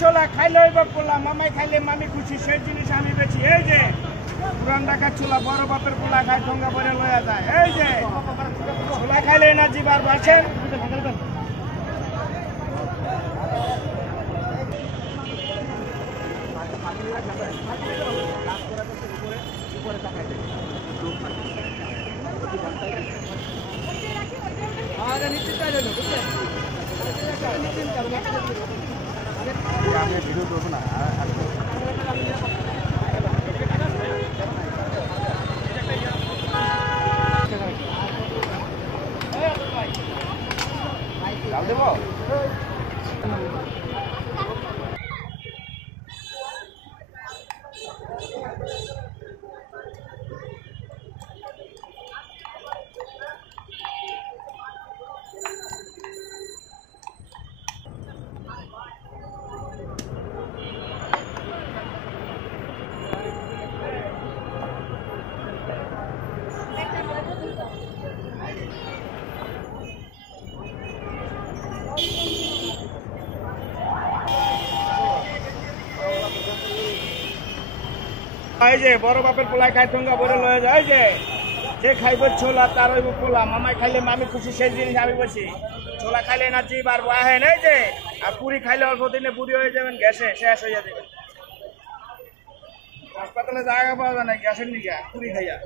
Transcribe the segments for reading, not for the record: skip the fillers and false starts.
ছোলা খাইলে হইব পোলা, মামাই খাইলে মামি খুশি, সেই জিনিস আমি বেছি। এই যে পুরান ঢাকার ছোলা বড় বাপের পোলা খায়, ঠোঙ্গা ভরে লয়া যায়। এই যে ছোলা খাইলে এনার্জি বার বাড়ছেন। ভিডিও করবো না। দেবো এই যে বড় বাপের পোলায় খায়, ঠোঙ্গা ভরে লয়ে যায়। এই যে যে খাইব ছোলা তার হইব পোলা, মামাই খাইলে মামি খুশি, সেই জিনিস আমি বলছি। ছোলা খাইলে এনার্জি বাড়বো। আহেন এই যে, আর পুরি খাইলে অল্প দিনে বুড়ি হয়ে যাবেন, গ্যাসে শেষ হয়ে যাবেন। হাসপাতালে জায়গা পাওয়া যায় না গ্যাসের নিকা, পুরি খাইয়া।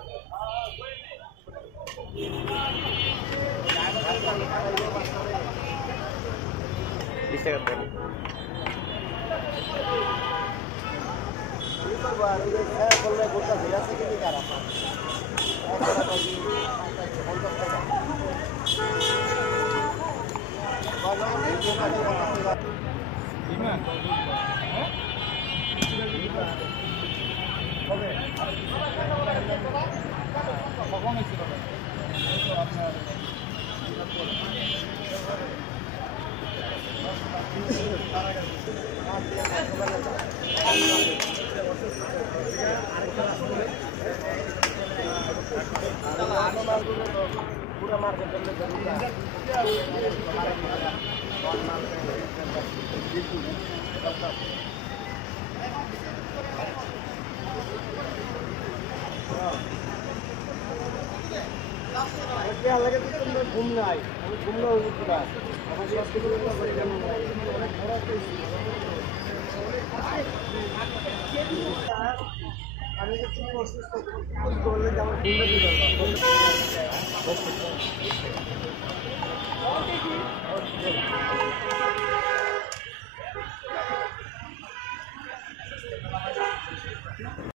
पूरा मार्केट क्या लगे तो घूमना है, घूमना होगा আমি